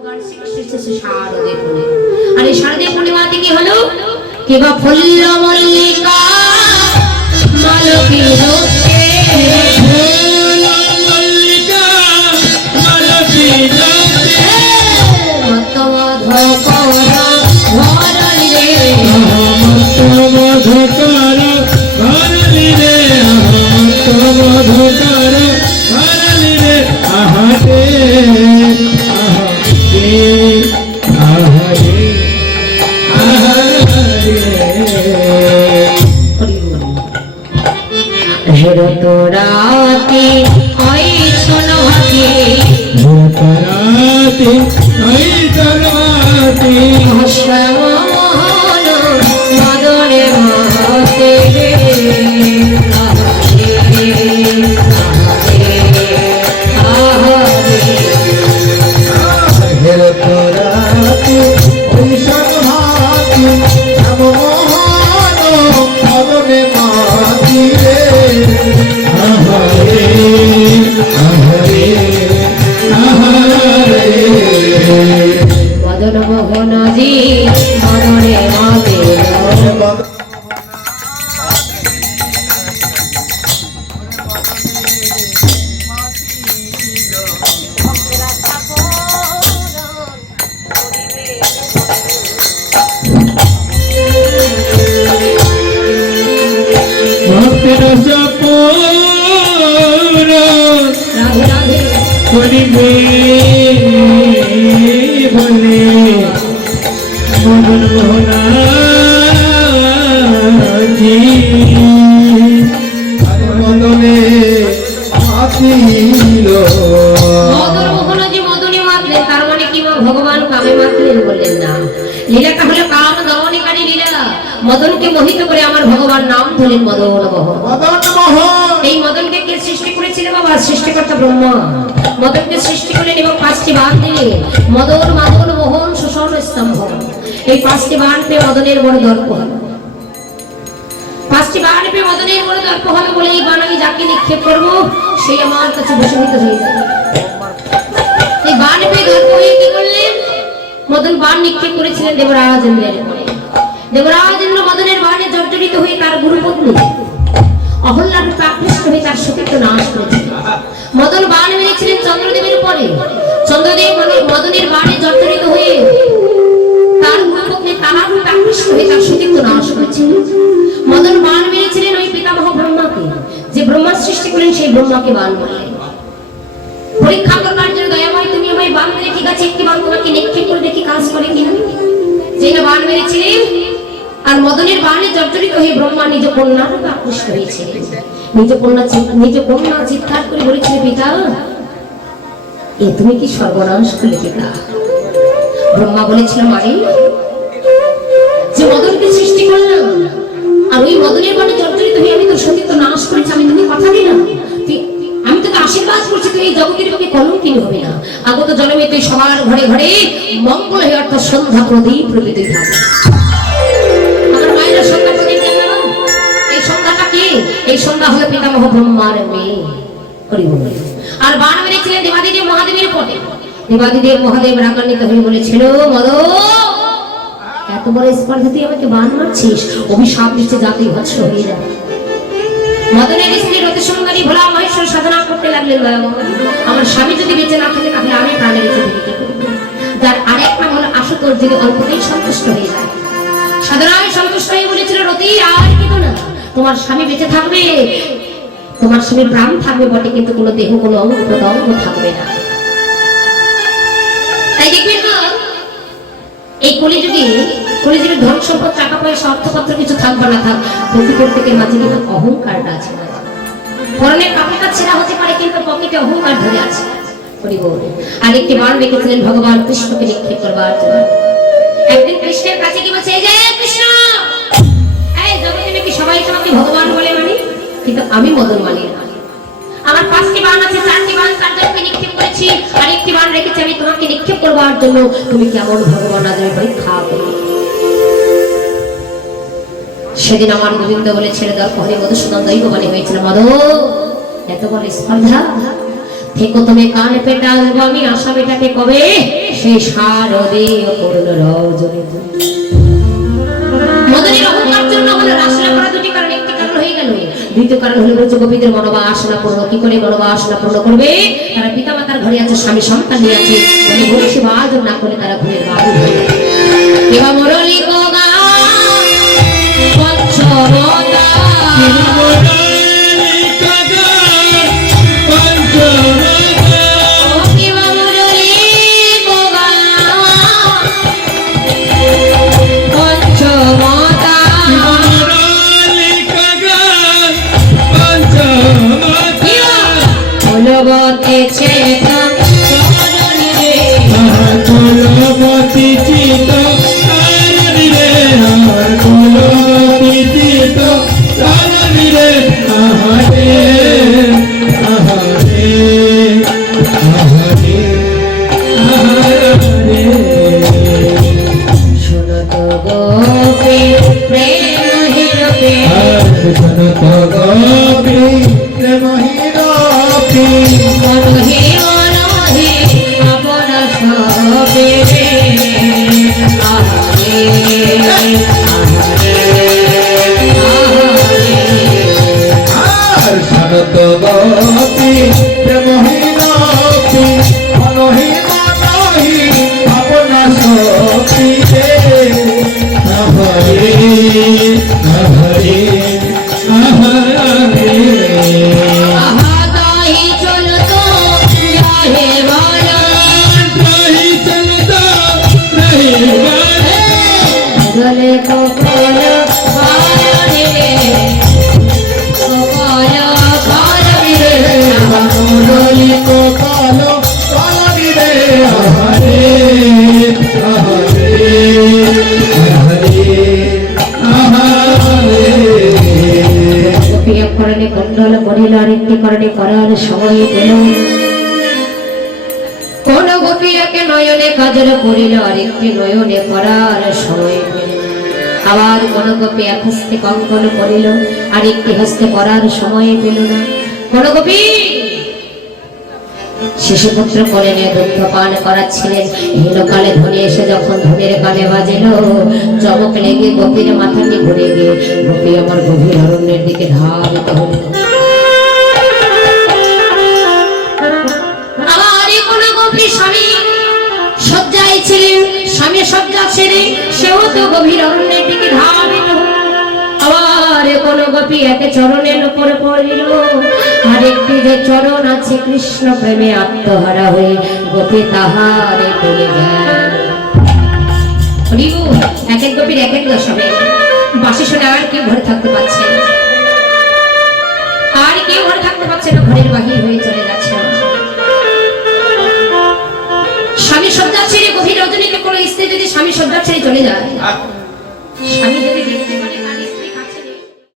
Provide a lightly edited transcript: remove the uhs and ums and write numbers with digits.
ভগবান শ্রীকৃষ্ণ এসেছে শারদে কোণে। আর এই শারদে পূর্ণিমাতে কি হলো? কেবা ফুল্ল মল্লিকা মালতী রূপে মল্লিকা মালতী রূপে মতমধকর ধরণী রে মতমধকর ধরণী রে মতমধকর ধরণী রে আহারে আহারে আহারে হেরতরাতে ওই সোনহাতে হেরতরাতে ওই সোনহাতে হর্ষমোহন মদনে মতে রে হেরতরাতে ওই সোনহাতে রামমোহন মদনে মতে রে আহারে আহারে আহারে মদন মোহন জি মদনে মতে ভক্তের সপোর রাধে রাধে করিবে বলে মদন মোহনাজি মদনে মাতিল মদন মোহন যে মদনে মাতলেন, তার মানে কি ভগবান কামে মাতলেন বললেন না। লীলাটা হলো কাম দমনকারী লীলা। মদনকে মোহিত করে আমার ভগবান নাম ধরলেন মদন মোহন। মদন মোহন এই মদনকে কে সৃষ্টি করেছিল বাবা? সৃষ্টিকর্তা ব্রহ্মা। মদনকে সৃষ্টি করলেন এবং 5টি বাণ দিলেন। মদন মাদন মোহন সুষম স্তম্ভ। এই 5টি বাণ পেয়ে মদনের বড় দর্প হলো। 5টি বাণ পেয়ে মদনের বড় দর্প হবে বলে এই বাণ আমি যাকে নিক্ষেপ করবো সেই আমার কাছে বশীভূত হয়ে যাবে। এই বাণ পেয়ে দর্প হয়ে কি করলেন? মদন বাণ নিক্ষেপ করেছিলেন দেবরাজেন্দ্রের উপরে। দেবরাজেন্দ্র মদনের বাণে জর্জরিত হয়ে তার গুরুপত্নী অহল্যার রূপে আকৃষ্ট হয়ে তার সতীত্ব নাশ করেছিল। মদন বাণ মেরেছিলেন চন্দ্রদেবের উপরে। চন্দ্রদেব মদনের বাণে জর্জরিত হয়ে তার গুরুপত্নী তারার রূপে আকৃষ্ট হয়ে তার সতীত্ব নাশ করেছিল। মদন বাণ মেরেছিলেন ওই পিতামহ ব্রহ্মাকে, যে ব্রহ্মা সৃষ্টি করলেন সেই ব্রহ্মাকে বাণ মারলেন। পরীক্ষা করবার জন্য দয়াময় তুমি আমায় বাণ মেরে, ঠিক আছে একটি বাণ তোমাকে নিক্ষেপ করে দেখি কাজ করে কিনা। যে না বাণ মেরেছিলেন আর মদনের বাণে জর্জরিত হয়ে ব্রহ্মা নিজ কন্যার রূপে আকৃষ্ট হয়েছিলেন। নিজ কন্যা চিৎকার করে বলেছিল, পিতা এ তুমি কি সর্বনাশ করলে পিতা? ব্রহ্মা বলেছিল, মারে যে মদনকে সৃষ্টি করলাম আর ওই মদনের বাণে জর্জরিত হয়ে আমি তোর সতীত্ব নাশ করেছি, আমি তোকে কথা দিলাম, আমি তোকে আশীর্বাদ করছি তুই এই জগতের বুকে কলঙ্কিত হবে না। আগত জন্মে তুই সবার ঘরে ঘরে মঙ্গল হয়ে অর্থাৎ সন্ধ্যা প্রদীপ প্রভৃতি থাকবে। আমার মায়েরা সন্ধ্যা প্রদীপ দেন না? এই সন্ধ্যাটা কি? এই সন্ধ্যা হলো পিতামহ ব্রহ্মার মেয়ে। আর বাণ মেরেছিলেন দেবাদিদেব মহাদেবের পটে। দেবাদিদেব মহাদেব রাগান্বিত হয়ে বলেছিল, মদন এত বড় স্পর্ধা তুই আমাকে বাণ মারছিস, অভিশাপ দিচ্ছে জাতি ভৎস হয়ে যাবে। মদনের স্ত্রী রতিসুন্দরী ভোলা মহেশ্বর সাধনা করতে লাগলেন, আমার স্বামী যদি বেঁচে না থাকে তাহলে আমি প্রাণে বেঁচে থেকে কি করব? যার আরেক নাম হলো আশুতোষ, যিনি অল্পতেই সন্তুষ্ট হয়ে যায়। সাধনায় সন্তুষ্ট হয়ে বলেছিল, রতি আর কিছু না, তোমার স্বামী বেঁচে থাকবে, তোমার স্বামীর প্রাণ থাকবে বটে, কিন্তু কোনো দেহ কোনো অঙ্গ প্রত্যঙ্গ থাকবে না। তাই দেখবেন না এই কলিযুগে ধন সম্পদ টাকা পয়সা অর্থপত্র কিছু থাকবে না থাক, প্রত্যেকের মাঝে কিন্তু অহংকারটা আছে। পরনের কাপড়টা ছেঁড়া হতে পারে কিন্তু পকেটে অহংকার ধরে আছে। আর একটি বাণ রেখেছিলেন ভগবান কৃষ্ণকে নিক্ষেপ করবার জন্য। একদিন কৃষ্ণের কাছে কি বলছে, এই যে কৃষ্ণ, এই জগতে কি সবাই তোমাকে ভগবান বলে মানি, কিন্তু আমি মদন মানি না। আমার 5টি বাণ আছে, 4টি বাণ তারজনকে নিক্ষেপ করেছি, আর একটি বাণ রেখেছি আমি তোমাকে নিক্ষেপ করবার জন্য। তুমি কেমন ভগবান আজ আমি পরীক্ষা করি। সেদিন আমার গোবিন্দ বলেছিল, দর্প হরে মধুসূদন দৈববাণী হয়েছিল, মদন এত বড় স্পর্ধা থেকো তুমি কান পেটা আসবো আমি আশা বেটাকে কবে সেই শারদীয় পূর্ণ রজনীতে মদনের অহংকার জন্য হলো রাসলীলা করা দুটি কারণ, একটি কারণ হয়ে গেল। দ্বিতীয় কারণ হলো ব্রজ গোপীদের মনোবাসনা পূর্ণ। কি করে মনোবাসনা পূর্ণ করবে? তারা পিতামাতার ঘরে আছে, স্বামী সন্তান নিয়ে আছে, মানে ভোগ সেবা আয়োজন না করে তারা ঘরের বাড়ি হয়ে এবার মুরলী গোগা পঞ্চমতা কুণ্ডল করিল আরেকটি করণে করার সময় পেল। কোন গোপীরাকে নয়নে কাজল করিল আরেকটি নয়নে করার সময় পেল। আবার কোন গোপী এক হস্তে কঙ্কন করিল আরেকটি হস্তে করার সময় পেল না। কোন গোপী শিশুপুত্র কোলে নিয়ে দুগ্ধ পান করাচ্ছিলেন, হীনকালে ধনী এসে যখন ধনের কানে বাজিল, চমক লেগে গোপীর মাথাটি ঘুরে গিয়ে গোপী আমার গভীর অরণ্যের দিকে ধাবিত হল। আবার কোন গোপী স্বামী শয্যায় ছিলেন, স্বামী শয্যা ছেড়ে সেও তো গভীর অরণ্যের দিকে ধাবিত হল। আবার কোন গোপী একে চরণের উপর পড়িল, আরেকটি যে চরণ আছে কৃষ্ণ প্রেমে আত্মহারা হয়ে গোপী তাহারে বলে গেল। এক এক গোপীর এক এক দোষ হবে। বাসি শুনে আর কেউ ঘরে থাকতে পারছে না, আর কেউ ঘরে থাকতে পারছে না, ঘরের বাহির হয়ে চলে যাচ্ছে। স্বামী শয্যা ছেড়ে গভীর রজনীতে কোনো স্ত্রী যদি স্বামী শয্যা ছেড়ে চলে যায়, স্বামী যদি দেখতে পারে